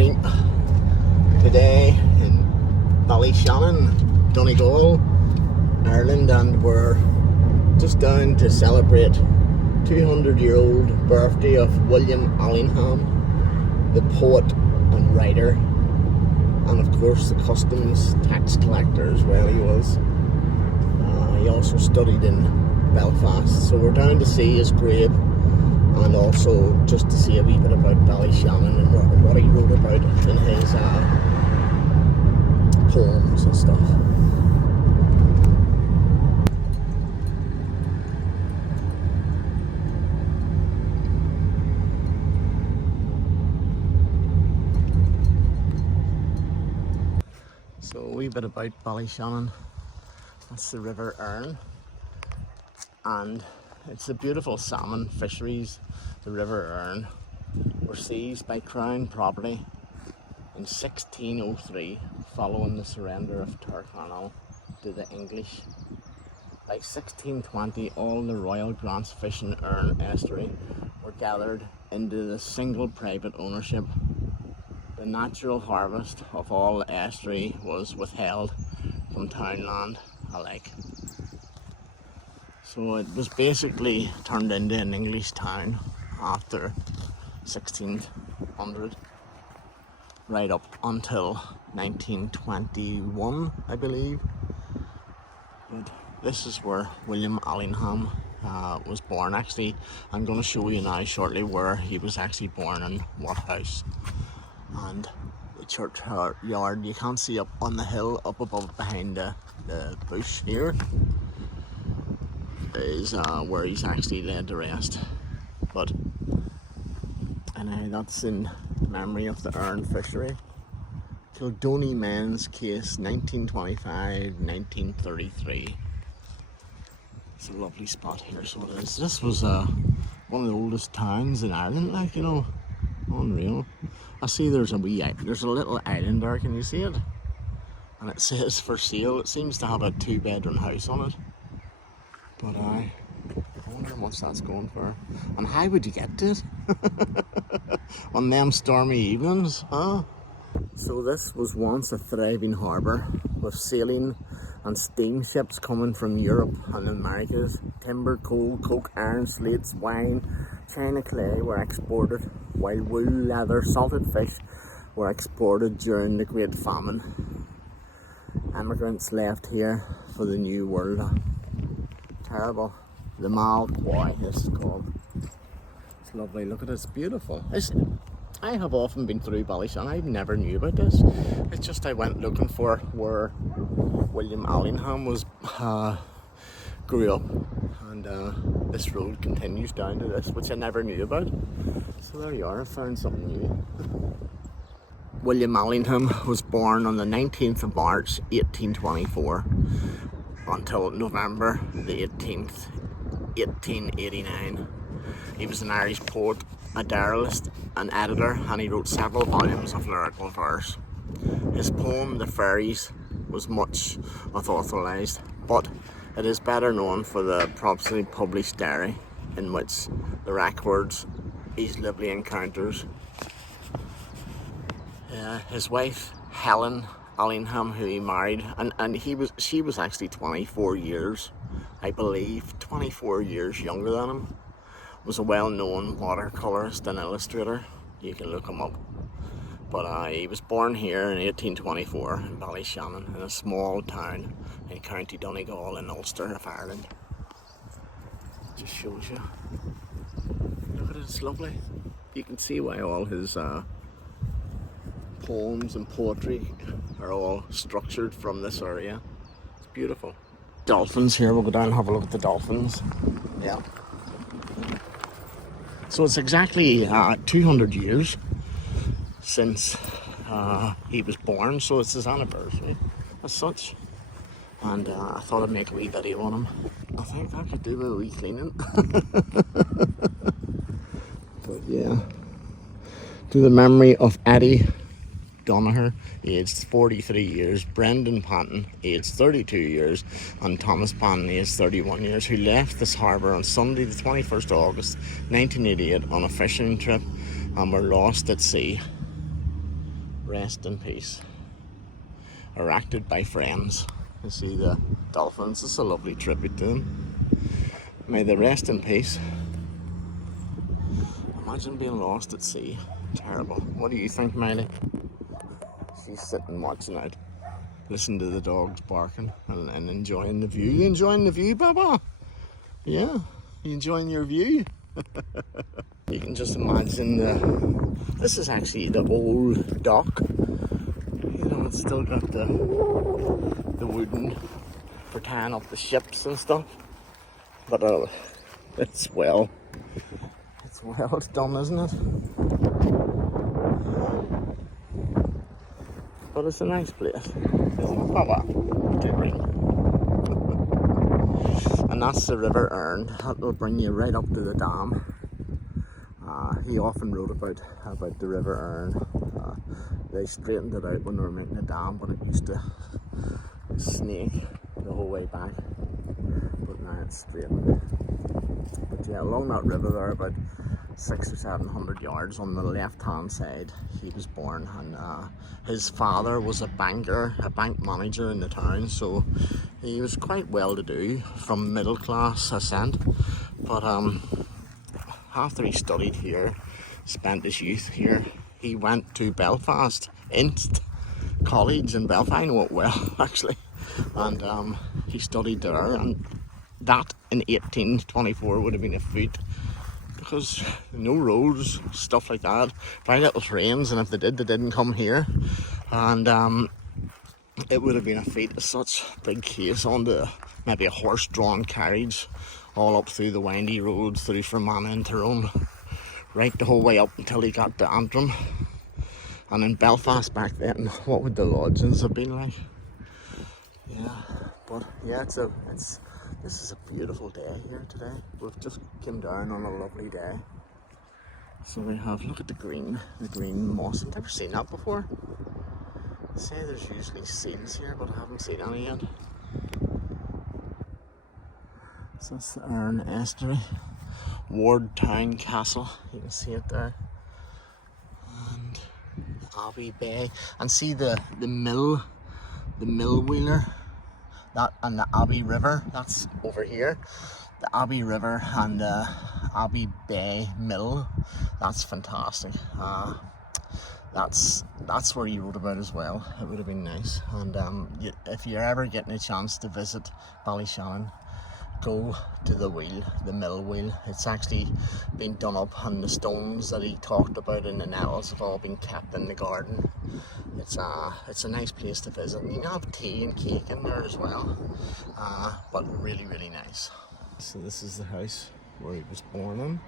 morning. Today in Ballyshannon, Donegal, Ireland, and we're just down to celebrate 200-year-old birthday of William Allingham, the poet and writer, and of course the customs tax collector as well he was. He also studied in Belfast, so we're down to see his grave and also just to see a wee bit about Ballyshannon and what he wrote about in his poems and stuff. So a wee bit about Ballyshannon. That's the River Erne, and it's a beautiful salmon fisheries. The River Erne were seized by Crown property in 1603 following the surrender of Carlyle to the English. By 1620 all the royal grants fishing Erne estuary were gathered into the single private ownership. The natural harvest of all the estuary was withheld from townland alike. So it was basically turned into an English town after 1600, right up until 1921, I believe. But this is where William Allingham was born. Actually, I'm going to show you now shortly where he was actually born and what house. And the churchyard you can't see up on the hill up above behind the bush here is where he's actually laid to rest. But anyway, that's in memory of the Erne fishery. Kildoney Men's Case, 1925-1933. It's a lovely spot here, so it is. This was one of the oldest towns in Ireland, like, you know, unreal. I see there's a little island there, can you see it? And it says for sale. It seems to have a 2-bedroom house on it. But I wonder how much that's going for. And how would you get to it? On them stormy evenings, huh? So this was once a thriving harbour with sailing and steamships coming from Europe and the Americas. Timber, coal, coke, iron, slates, wine, china, clay were exported, while wool, leather, salted fish were exported during the Great Famine. Emigrants left here for the New World. Terrible. The Mal Quay, this is called. It's lovely. Look at it, it's beautiful. I have often been through Ballyshannon. I never knew about this. It's just I went looking for where William Allingham was grew up, and this road continues down to this, which I never knew about. So there you are, I found something new. William Allingham was born on the 19th of March 1824 until November the 18th, 1889. He was an Irish poet, a diarist, an editor, and he wrote several volumes of lyrical verse. His poem, The Faeries, was much anthologised, but it is better known for the previously published diary, in which the records his lively encounters. His wife, Helen Allingham, who he married, and she was actually 24 years, I believe, 24 years younger than him, was a well-known watercolourist and illustrator. You can look him up. But he was born here in 1824 in Ballyshannon, in a small town in County Donegal in Ulster of Ireland. Just shows you. Look at it, it's lovely. You can see why all his poems and poetry are all structured from this area. It's beautiful. Dolphins here, we'll go down and have a look at the dolphins. Yeah. So it's exactly 200 years since he was born, so it's his anniversary as such. And I thought I'd make a wee video on him. I think I could do with a wee cleaning. But yeah, to the memory of Eddie Donaher, aged 43 years, Brendan Panton, aged 32 years, and Thomas Panton, aged 31 years, who left this harbour on Sunday the 21st of August 1988 on a fishing trip and were lost at sea. Rest in peace. Erected by friends. You see the dolphins. It's a lovely tribute to them. May they rest in peace. Imagine being lost at sea. Terrible. What do you think, Miley? She's sitting watching out. Listen to the dogs barking and enjoying the view. You enjoying the view, Baba? Yeah. You enjoying your view? You can just imagine this is actually the old dock. You know, it's still got the wooden for tying up the ships and stuff. But it's well done, isn't it? But it's a nice place, isn't it, Papa? And that's the River Erne. That will bring you right up to the dam. He often wrote about the River Erne. They straightened it out when they were making the dam, but it used to snake the whole way back. But now it's straightened. But yeah, along that river there, about 600 or 700 yards on the left-hand side, he was born, and his father was a banker, a bank manager in the town, so he was quite well-to-do, from middle-class ascent. But after he studied here, spent his youth here, he went to Belfast, Inst College in Belfast. I know it well, actually, and he studied there, and that in 1824 would have been a feat, because no roads, stuff like that, very little trains, and if they did, they didn't come here, and it would have been a feat of such big case onto maybe a horse-drawn carriage, all up through the windy roads, through Fermanagh and Tyrone, right the whole way up until he got to Antrim. And in Belfast back then, what would the lodgings have been like? Yeah, but yeah, this is a beautiful day here today. We've just come down on a lovely day. So we have, look at the green moss. I've never seen that before. They say there's usually seals here, but I haven't seen any yet. So that's the Erne Estuary. Ward Town Castle, you can see it there. And Abbey Bay, and see the mill wheeler, that, and the Abbey River, that's over here. The Abbey River and the Abbey Bay Mill, that's fantastic. That's where you wrote about as well. It would have been nice. And if you're ever getting a chance to visit Ballyshannon, go to the mill wheel. It's actually been done up, and the stones that he talked about in the nettles have all been kept in the garden. It's a nice place to visit, and you can have tea and cake in there as well, but really, really nice. So this is the house where he was born in.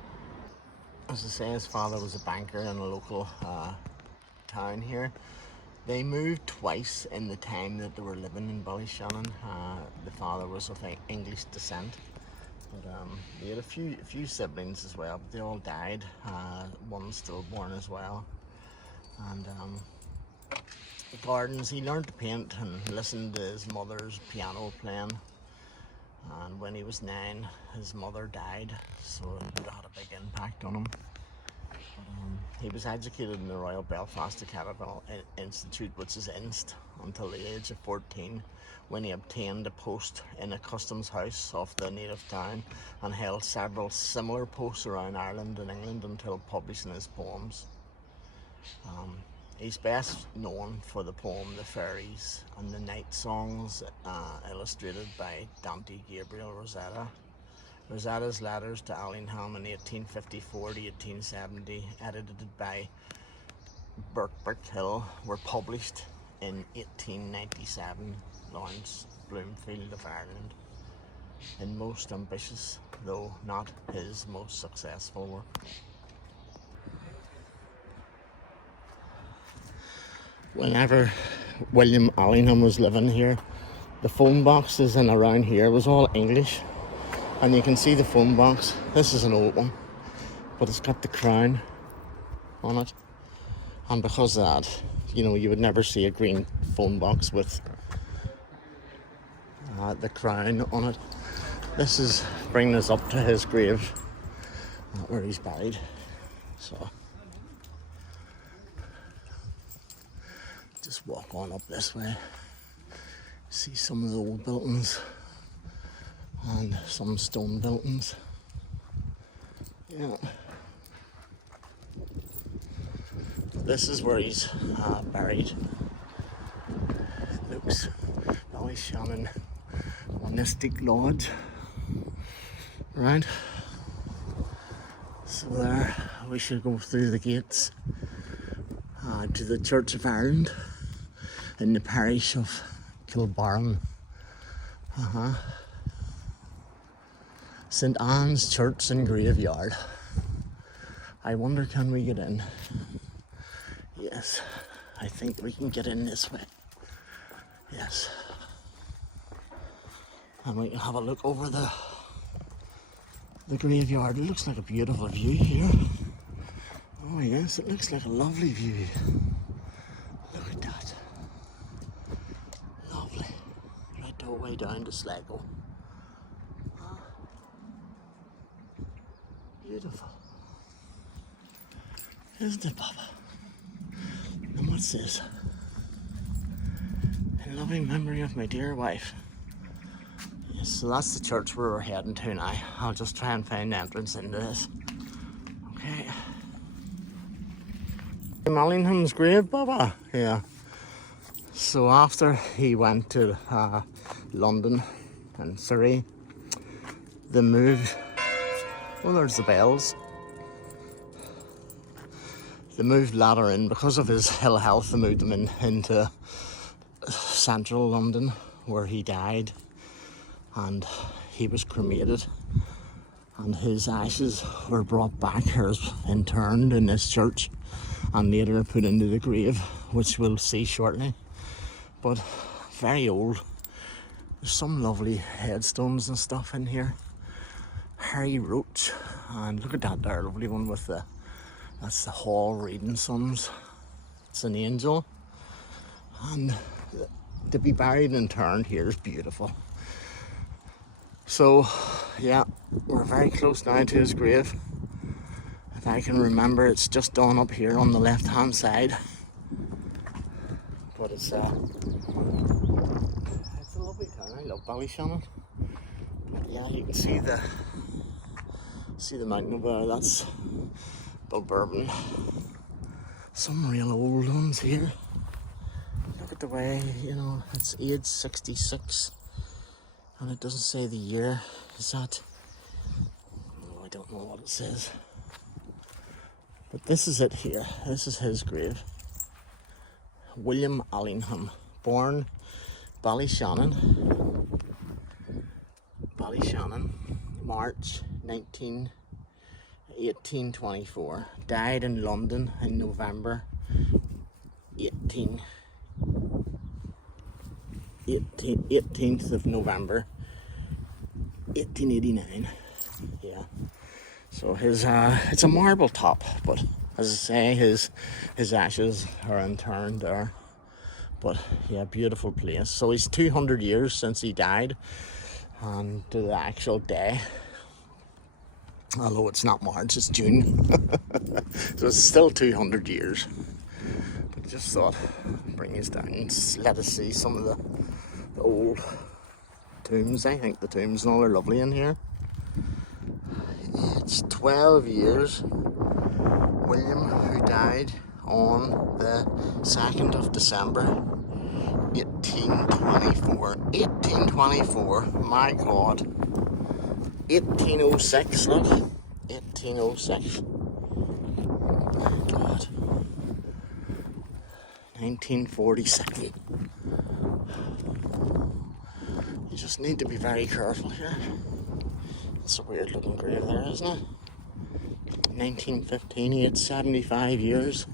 As I say, his father was a banker in a local town here. They moved twice in the time that they were living in Ballyshannon. The father was of English descent, but he had a few siblings as well, but they all died. One's stillborn as well. And the gardens, he learned to paint and listened to his mother's piano playing. And when he was 9, his mother died, so it had a big impact on him. He was educated in the Royal Belfast Academical Institute, which is Inst, until the age of 14, when he obtained a post in a customs house of the native town, and held several similar posts around Ireland and England until publishing his poems. He's best known for the poem The Faeries and the Night Songs, illustrated by Dante Gabriel Rossetti. Rossetti's letters to Allingham in 1854 to 1870, edited by Birkbeck Hill, were published in 1897, Lawrence Bloomfield of Ireland, in most ambitious, though not his most successful work. Whenever William Allingham was living here, the phone boxes in around here was all English. And you can see the phone box. This is an old one, but it's got the crown on it. And because of that, you know, you would never see a green phone box with the crown on it. This is bringing us up to his grave, where he's buried. So just walk on up this way. See some of the old buildings and some stone buildings. Yeah. This is where he's buried. Looks Ballyshannon Monistic Lodge. Right. So there, we should go through the gates to the Church of Ireland in the parish of Kilbarron. St Anne's Church and Graveyard. I wonder, can we get in? Yes, I think we can get in this way. Yes. And we can have a look over the graveyard. It looks like a beautiful view here. Oh yes, it looks like a lovely view. Look at that. Lovely. Right the whole way down to Sligo. Beautiful. Isn't it, Papa? And what's this? In loving memory of my dear wife. Yes, so that's the church where we're heading to now. I'll just try and find the entrance into this. Okay. Allingham's grave, Baba. Yeah. So after he went to London and Surrey, they moved. Well, there's the bells. They moved later in because of his ill health. They moved him into central London, where he died, and he was cremated. And his ashes were brought back here, interned in this church, and later put into the grave, which we'll see shortly. But very old. There's some lovely headstones and stuff in here. Harry Roach, and look at that there, lovely one with that's the Hall reading sons. It's an angel, and to be buried and turned here is beautiful. So yeah, we're very close now to his grave. If I can remember, it's just down up here on the left hand side. But it's a lovely town. I love Ballyshannon. But yeah, you can see the mountain over there. That's Bilbourbon. Some real old ones here. Look at the way, you know, it's age 66, and it doesn't say the year. Is that? Oh, I don't know what it says. But this is it here. This is his grave. William Allingham, born Ballyshannon, March 1824. Died in London in November 18th of November 1889. Yeah. So his it's a marble top, but as I say, his ashes are interned there. But yeah, beautiful place. So he's 200 years since he died, and to the actual day, although it's not March, it's June. So it's still 200 years. But just thought, bring us down and let us see some of the old tombs. I think the tombs and all are lovely in here. It's 12 years. William, who died on the 2nd of December 1824. 1824, my God. 1806, look. 1806. God. 1947. You just need to be very careful here. It's a weird looking grave there, isn't it? 1915, he had 75 years.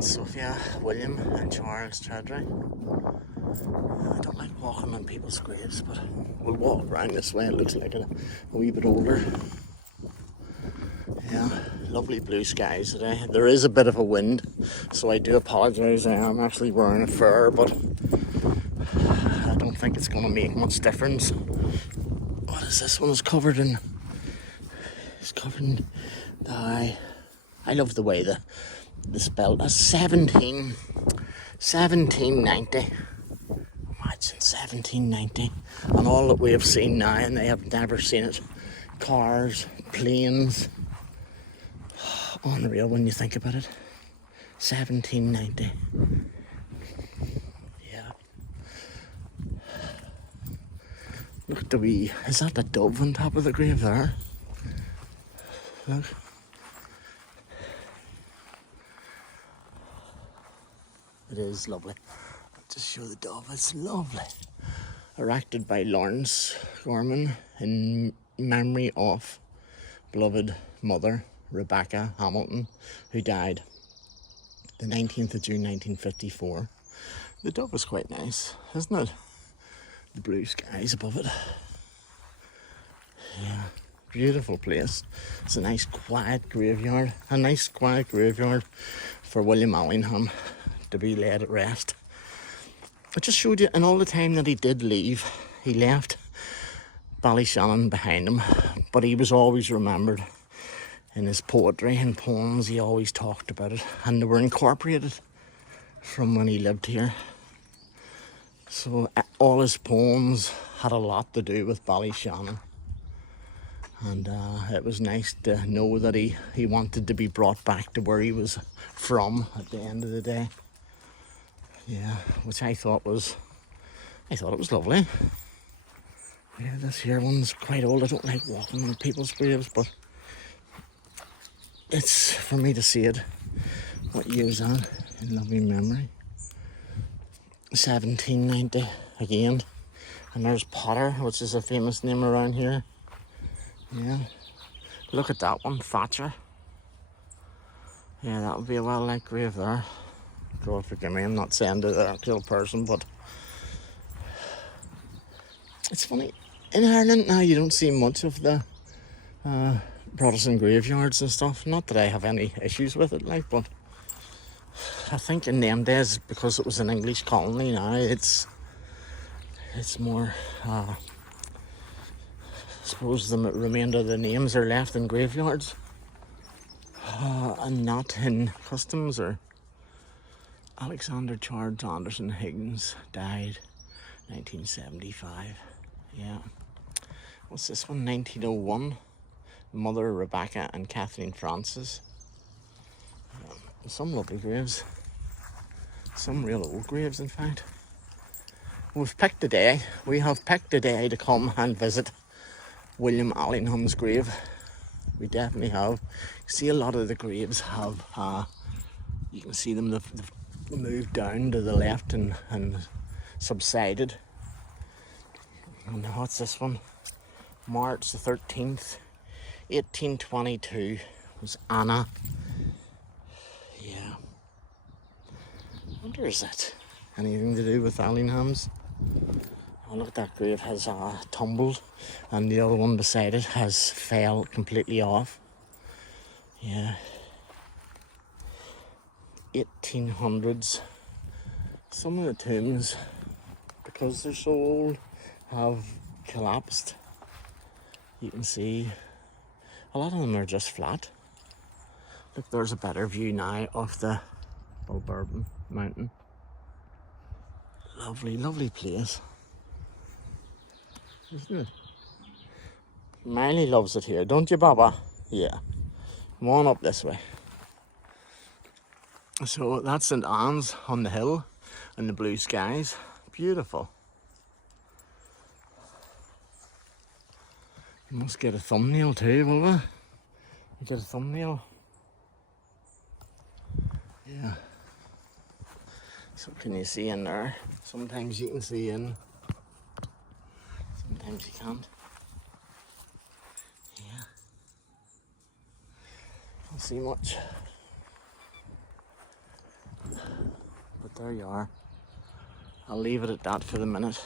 Sophia, William and Charles Chadry. I don't like walking on people's graves, but we'll walk around this way. It looks like a wee bit older. Yeah, lovely blue skies today. There is a bit of a wind, so I do apologise. I am actually wearing a fur, but I don't think it's going to make much difference. What is this one? It's covered in dye. I love the way the spell. That's 17 1790. Imagine 1790. And all that we have seen now, and they have never seen it. Cars, planes. Unreal when you think about it. 1790. Yeah. Look at the wee... Is that the dove on top of the grave there? Look. It is lovely. I'll just show the dove. It's lovely. Erected by Lawrence Gorman in memory of beloved mother Rebecca Hamilton, who died the 19th of June 1954. The dove is quite nice, isn't it? The blue skies above it. Yeah, beautiful place. It's a nice quiet graveyard. A nice quiet graveyard for William Allingham to be laid at rest. I just showed you, and all the time that he did leave, he left Ballyshannon behind him, but he was always remembered in his poetry and poems. He always talked about it, and they were incorporated from when he lived here. So all his poems had a lot to do with Ballyshannon, and it was nice to know that he wanted to be brought back to where he was from at the end of the day. Yeah, which I thought it was lovely. Yeah, this here one's quite old. I don't like walking on people's graves, but it's for me to see it. What year's that? In loving memory. 1790 again. And there's Potter, which is a famous name around here. Yeah. Look at that one, Thatcher. Yeah, that would be a well-liked grave there. God forgive me, I'm not saying they're the actual person, but it's funny. In Ireland now, you don't see much of the Protestant graveyards and stuff. Not that I have any issues with it, like, but I think in them days, because it was an English colony now, it's more, I suppose the remainder of the names are left in graveyards and not in customs. Or Alexander Charles Anderson Higgins died 1975. Yeah. What's this one? 1901. Mother Rebecca and Kathleen Francis. Some lovely graves. Some real old graves, in fact. We've picked a day. We have picked a day to come and visit William Allingham's grave. We definitely have. You see, a lot of the graves have, you can see them, they've moved down to the left and subsided. And what's this one? March the 13th, 1822 was Anna. Yeah. I wonder, is that anything to do with Allinghams? Oh, look at that grave, has tumbled, and the other one beside it has fell completely off. Yeah. 1800s. Some of the tombs, because they're so old, have collapsed. You can see a lot of them are just flat. Look, there's a better view now of the Bulbourbon Mountain. Lovely, lovely place, isn't it? Miley loves it here, don't you, Baba? Yeah. Come on up this way. So that's St Anne's on the hill and the blue skies. Beautiful. You must get a thumbnail too, will we? Get a thumbnail. Yeah. So can you see in there? Sometimes you can see in, sometimes you can't. Yeah. Can't see much. But there you are. I'll leave it at that for the minute.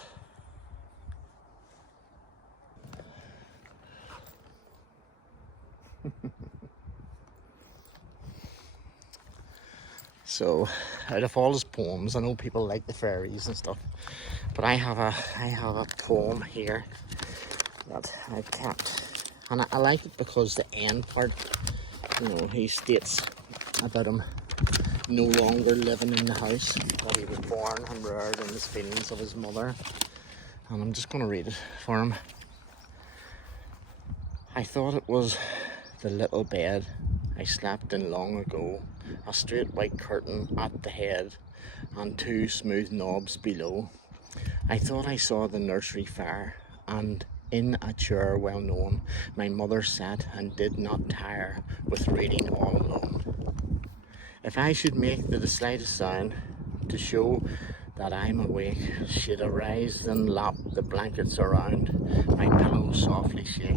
So, out of all his poems, I know people like the Faeries and stuff, but I have a poem here that I've kept, and I like it because the end part, you know, he states about him no longer living in the house that he was born and reared in his fields of his mother. And I'm just going to read it for him. I thought it was the little bed I slept in long ago, a straight white curtain at the head and two smooth knobs below. I thought I saw the nursery fire, and in a chair well known my mother sat and did not tire with reading all alone. If I should make the slightest sound to show that I'm awake, she'd arise and lap the blankets around, my pillow softly shake,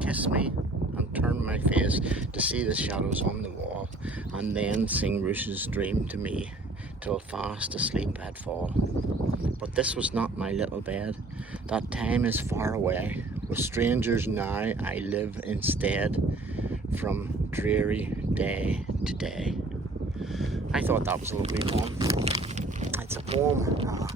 kiss me and turn my face to see the shadows on the wall, and then sing Rush's dream to me till fast asleep I'd fall. But this was not my little bed, that time is far away, with strangers now I live instead, from dreary day to day. I thought that was a lovely poem. It's a poem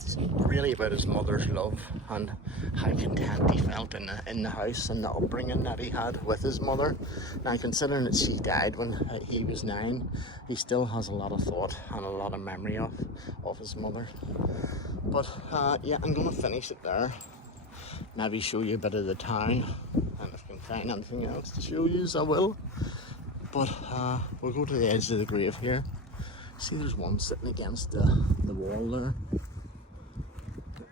it's really about his mother's love and how content he felt in the house and the upbringing that he had with his mother. Now, considering that she died when he was 9, he still has a lot of thought and a lot of memory of his mother. But yeah, I'm going to finish it there. Maybe show you a bit of the town, and if I can find anything else to show you, I will. But we'll go to the edge of the grave here. See, there's one sitting against the wall there.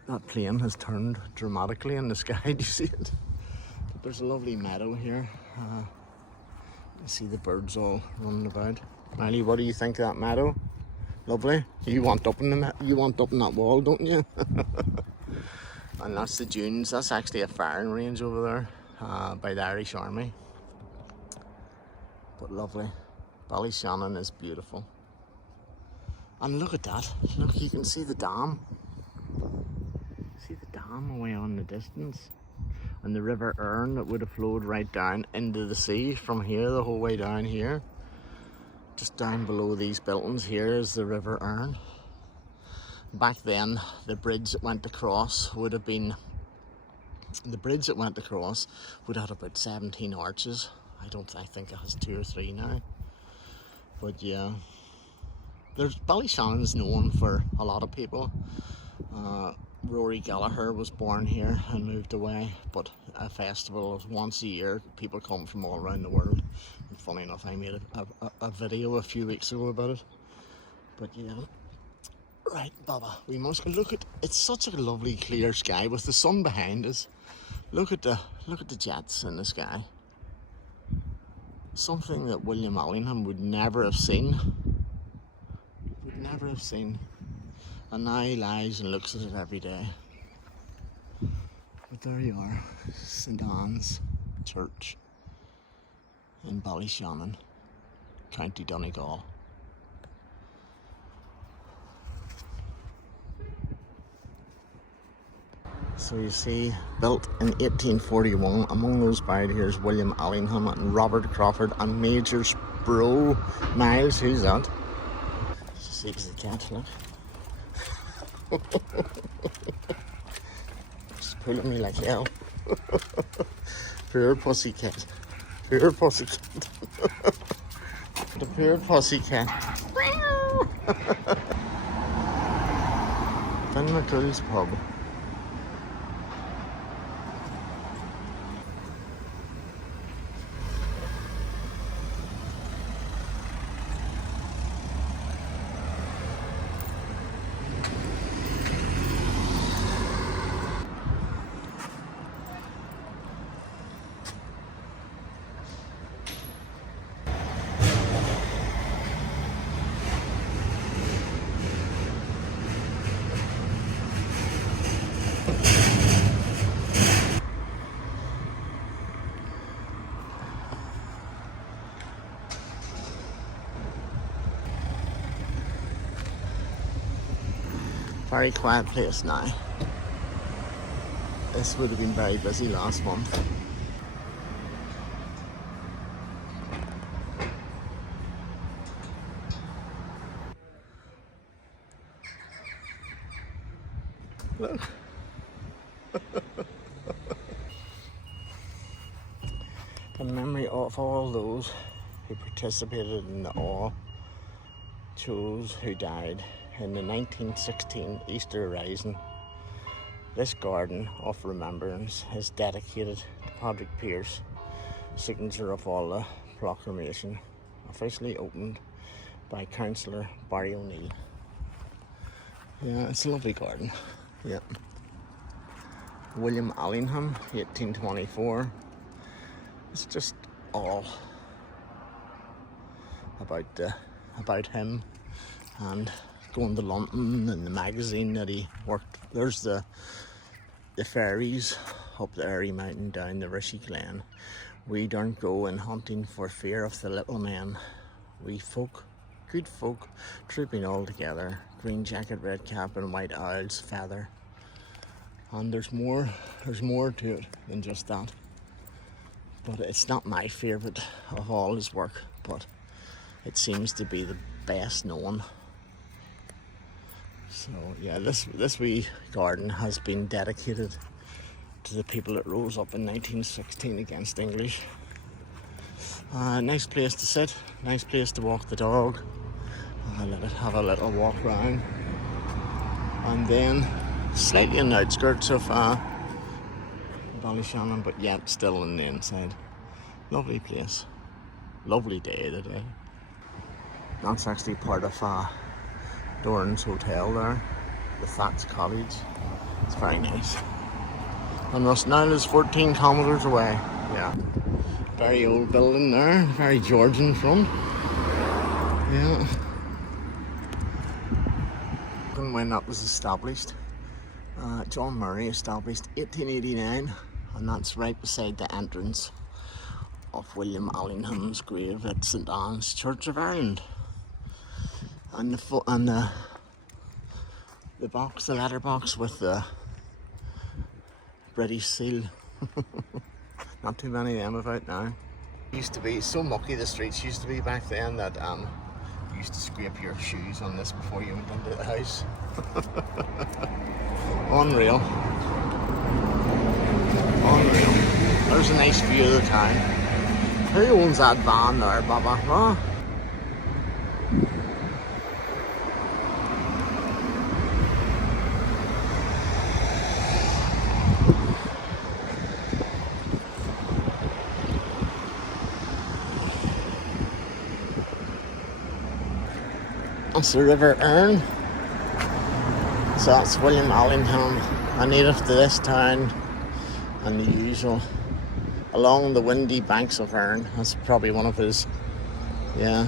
That plane has turned dramatically in the sky, do you see it? But there's a lovely meadow here. You see the birds all running about. Miley, what do you think of that meadow? Lovely? You want up in that wall, don't you? And that's the dunes. That's actually a firing range over there by the Irish Army. But lovely. Ballyshannon is beautiful. And look at that. Look, you can see the dam. See the dam away on the distance. And the River Erne that would have flowed right down into the sea from here, the whole way down here. Just down below these buildings here is the River Erne. Back then, the bridge that went across would have been... The bridge that went across would have had about 17 arches. I think it has 2 or 3 now. But yeah, Ballyshannon known for a lot of people. Rory Gallagher was born here and moved away, but a festival is once a year. People come from all around the world. And funny enough, I made a video a few weeks ago about it. But yeah, right, Baba, we must look at. It's such a lovely clear sky with the sun behind us. Look at the jets in the sky. Something that William Allingham would never have seen. And now he lies and looks at it every day. But there you are, St Anne's Church in Ballyshannon, County Donegal. So you see, built in 1841, among those buried here is William Allingham and Robert Crawford and Major Spro Miles. Who's that? See, there's a cat, look. She's pulling me like hell. Poor pussycat. Poor pussycat. The poor pussycat. Finn McCool's pub. Very quiet place now. This would have been very busy last month. Look. In memory of all those who participated in the awe chose who died in the 1916 Easter Rising. This garden of remembrance is dedicated to Patrick Pearse, signature of all the proclamation, officially opened by Councillor Barry O'Neill. Yeah, it's a lovely garden. Yeah. William Allingham, 1824. It's just all about him and going to London and the magazine that he worked. There's the Faeries up the Airy Mountain down the Rishi Glen. We don't go in hunting for fear of the little men. We folk, good folk, trooping all together. Green jacket, red cap, and white owl's feather. And there's more to it than just that. But it's not my favourite of all his work, but it seems to be the best known. So yeah, this wee garden has been dedicated to the people that rose up in 1916 against English. Nice place to sit, nice place to walk the dog. Let it have a little walk round. And then slightly on the outskirts of Ballyshannon, but yet still on the inside. Lovely place. Lovely day today. That's actually part of Doran's Hotel there, the Thatch Cottage. It's very nice. And Rossnell is 14 kilometres away. Yeah. Very old building there, very Georgian front. Yeah. When that was established, John Murray established 1889, and that's right beside the entrance of William Allingham's grave at St Anne's Church of Ireland. And the box, the letterbox with the British seal. Not too many of them about now. It used to be so mucky, the streets used to be back then, that you used to scrape your shoes on this before you went into the house. Unreal. Unreal. There's a nice view of the town. Who owns that van there, Baba? Huh? That's the River Erne. So that's William Allingham, a native to this town, and the usual along the windy banks of Erne. That's probably one of his, yeah.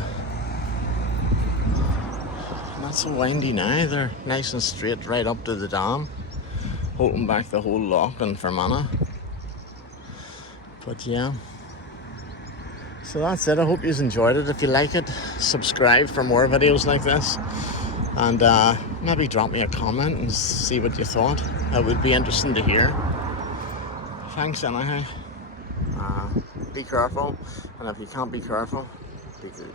Not so windy now, they're nice and straight right up to the dam, holding back the whole loch in Fermanagh. But yeah. So that's it. I hope you enjoyed it. If you like it, subscribe for more videos like this, and maybe drop me a comment and see what you thought. It would be interesting to hear. Thanks anyhow. Be careful, and if you can't be careful, be good.